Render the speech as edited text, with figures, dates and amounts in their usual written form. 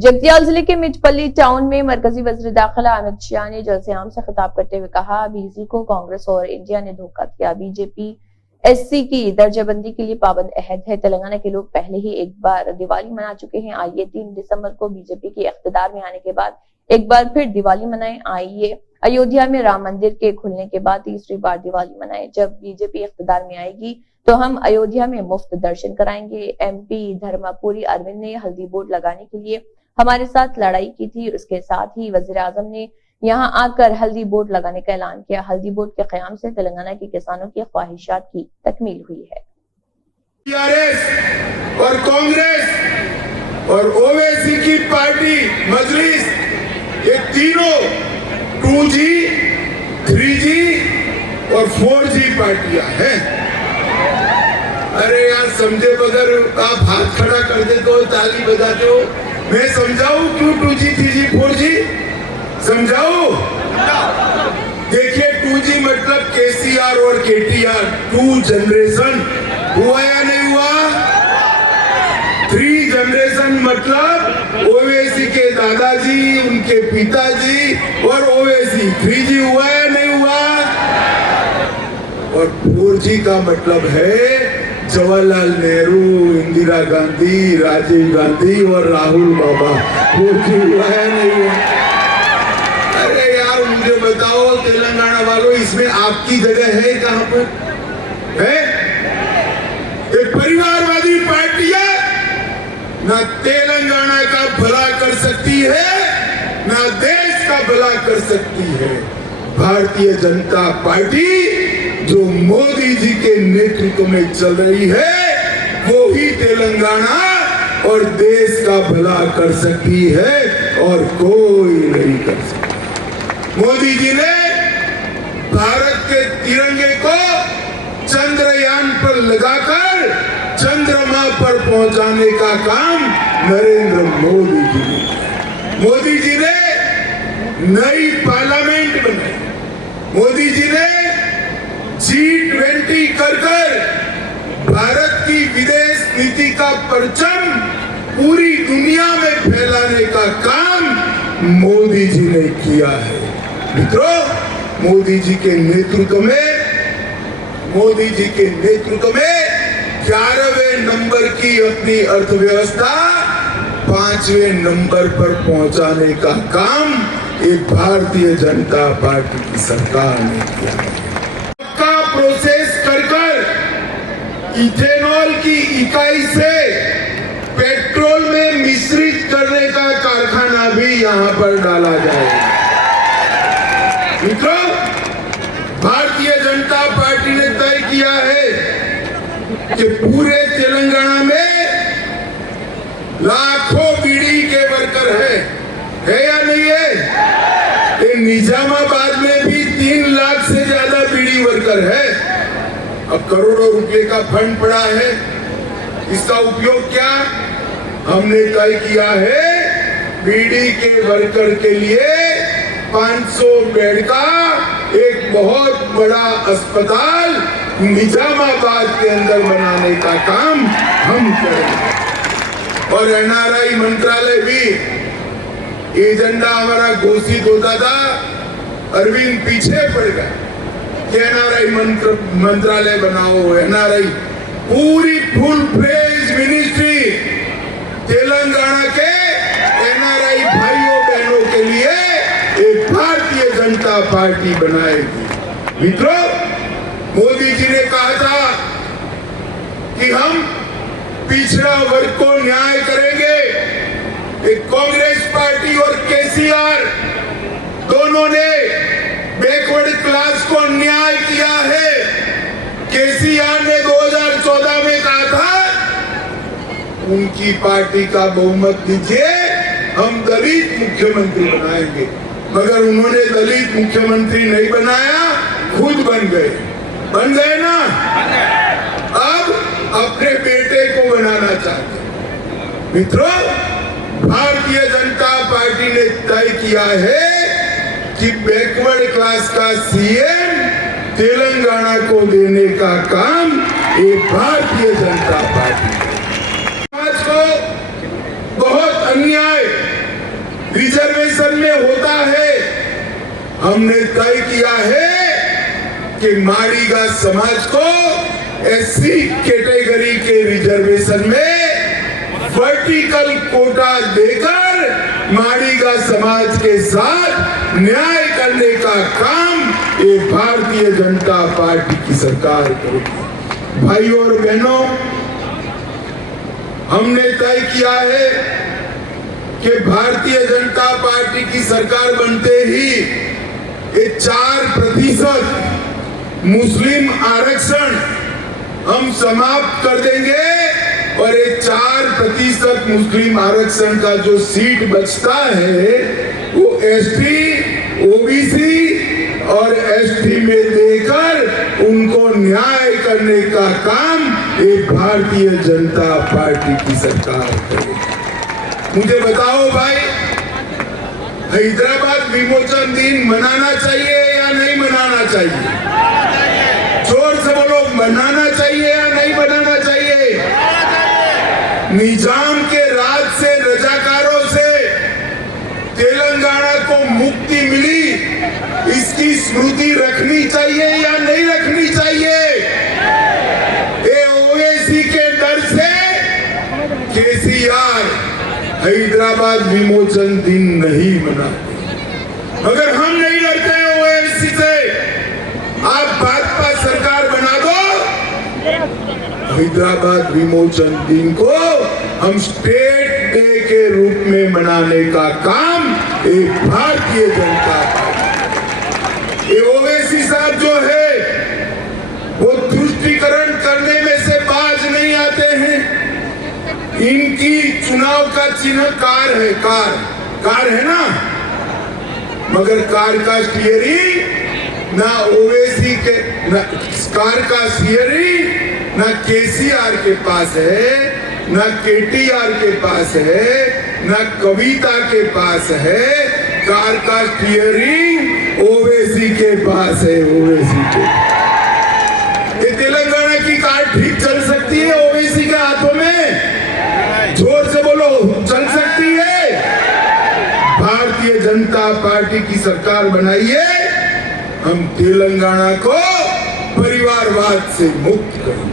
जगतियाल जिले के मिचपल्ली टाउन में मरकजी वज़ीर दाखिला अमित शाह ने जलसे आम से खिताब करते हुए कहा, बीसी को कांग्रेस और इंडिया ने धोखा किया। बीजेपी एससी की दर्जाबंदी के लिए पाबंद अहद है। तेलंगाना के लोग पहले ही एक बार दिवाली मना चुके हैं। आइए 3 दिसंबर को बीजेपी के इख्तिदार में आने के बाद एक बार फिर दिवाली मनाएं। आइए अयोध्या में राम मंदिर के खुलने के बाद तीसरी बार दिवाली मनाएं। जब बीजेपी इख्तिदार में आएगी तो हम अयोध्या में मुफ्त दर्शन कराएंगे। एमपी धर्मपुरी अरविंद ने हल्दी बोर्ड लगाने के लिए हमारे साथ लड़ाई की थी। उसके साथ ही वजीर आजम ने यहां आकर हल्दी बोर्ड लगाने का ऐलान किया। हल्दी बोर्ड के क़याम से तेलंगाना के किसानों की ख्वाहिशात की तकमील हुई है। टीआरएस और कांग्रेस और ओवैसी की पार्टी मजलिस, ये तीनों 2G, 3G और 4G पार्टियां हैं। अरे यार, समझे बगैर आप हाथ खड़ा कर देते हो, ताली बजाते हो। मैं समझाऊं क्यों 2G, 3G, 4G समझाऊं? देखिए, 2G मतलब केसीआर और केटीआर, 2 जनरेशन हुआ या नहीं हुआ? 3 जनरेशन मतलब ओवैसी के दादाजी, उनके पिताजी और ओवैसी। 3G हुआ या नहीं हुआ? और 4G का मतलब है जवाहरलाल नेहरू, इंदिरा गांधी, राजीव गांधी और राहुल बाबा। 4G हुआ या नहीं हुआ? अरे यार, मुझे बताओ तेलंगाना वालों, इसमें आपकी जगह है कहां पर? है ये परिवारवादी पार्टियां ना तेलंगाना का भला कर सकती है, ना देश का भला कर सकती है। भारतीय जनता पार्टी जो मोदी जी के नेतृत्व में चल रही है, वो ही तेलंगाना और देश का भला कर सकती है और कोई नहीं कर सकता। मोदी जी ने भारत के तिरंगे को चंद्रयान पर लगाकर चंद्रमा पर पहुंचाने का काम नरेंद्र मोदी जी ने किया। मोदी जी ने नई पार्लियामेंट बनाई। मोदी जी ने G20 कर भारत की विदेश नीति का परचम पूरी दुनिया में फैलाने का काम मोदी जी ने किया है। मित्रों, मोदी जी के नेतृत्व में 11वें नंबर की अपनी अर्थव्यवस्था 5वें नंबर पर पहुंचाने का काम एक भारतीय जनता पार्टी की सरकार ने किया है। प्रोसेस कर इथेनॉल की इकाई से पेट्रोल में मिश्रित करने का कारखाना भी यहां पर डाला जाएगा। मित्रों, भारतीय जनता पार्टी ने तय किया है कि पूरे तेलंगाना में लाखों बीड़ी के वर्कर है या नहीं है? निजामाबाद में भी 3 लाख से ज्यादा बीड़ी वर्कर है। अब करोड़ों रुपए का फंड पड़ा है। इसका उपयोग क्या? हमने तय किया है बीड़ी के वर्कर के लिए 500 बेड का एक बहुत बड़ा अस्पताल निजामाबाद के अंदर बनाने का काम हम करेंगे। और NRI मंत्रालय भी एजेंडा हमारा घोषित होता था, अरविंद पीछे पड़ गया कि NRI मंत्रालय बनाओ। NRI पूरी फुल फ्लेज मिनिस्ट्री तेलंगाना के NRI भाइयों बहनों के लिए एक भारतीय जनता पार्टी बनाएगी। मित्रों, मोदी जी ने कहा था कि हम पिछड़ा वर्ग को न्याय करेंगे। एक कांग्रेस पार्टी और केसीआर दोनों ने बैकवर्ड क्लास को न्याय किया है। केसीआर ने 2014 में कहा था, उनकी पार्टी का बहुमत दीजिए, हम दलित मुख्यमंत्री बनाएंगे। मगर उन्होंने दलित मुख्यमंत्री नहीं बनाया, खुद बन गए ना। अब अपने बेटे को बनाना चाहते। मित्रों, भारतीय जनता पार्टी ने तय किया है कि बैकवर्ड क्लास का सीएम तेलंगाना को देने का काम एक भारतीय जनता पार्टी। समाज को बहुत अन्याय हमने तय किया है कि माड़ीगा समाज को एससी कैटेगरी के रिजर्वेशन में वर्टिकल कोटा देकर माड़ीगा समाज के साथ न्याय करने का काम ये भारतीय जनता पार्टी की सरकार करेगी। भाइयों और बहनों, हमने तय किया है कि भारतीय जनता पार्टी की सरकार बनते ही ये 4% मुस्लिम आरक्षण हम समाप्त कर देंगे और ये 4% मुस्लिम आरक्षण का जो सीट बचता है वो एसटी, ओबीसी और एसटी में देकर उनको न्याय करने का काम ये भारतीय जनता पार्टी की सरकार करेगी। मुझे बताओ भाई, हैदराबाद विमोचन दिन मनाना चाहिए या नहीं मनाना चाहिए? जोर से बोलो, मनाना चाहिए या नहीं मनाना चाहिए? निजाम के राज से, रजाकारों से तेलंगाना को मुक्ति मिली, इसकी स्मृति रखनी चाहिए या नहीं रखनी चाहिए? ये ओवैसी के डर से केसीआर हैदराबाद विमोचन दिन नहीं मनाते। अगर हम नहीं लड़ते हैं ओवैसी से, आप भाजपा सरकार बना दो, हैदराबाद विमोचन दिन को हम स्टेट डे के रूप में मनाने का काम एक भारतीय जनता पार्टी। ये ओवैसी साहब जो है वो तुष्टीकरण करने में से बाज नहीं आते हैं। इनकी चुनाव का चिन्ह कार है, कार है ना, मगर कार का स्टीयरिंग ना ओवैसी के, ना कार का स्टीयरिंग ना केसीआर के पास है, ना केटीआर के पास है, ना कविता के पास है। कार का स्टीयरिंग ओवैसी के पास है, ओवैसी के। ये तेलंगाना की कार ठीक चल सकती है ओवैसी के हाथों में? जोर से बोलो, चल सकती है? भारतीय जनता पार्टी की सरकार बनाइए, हम तेलंगाना को परिवारवाद से मुक्त करेंगे।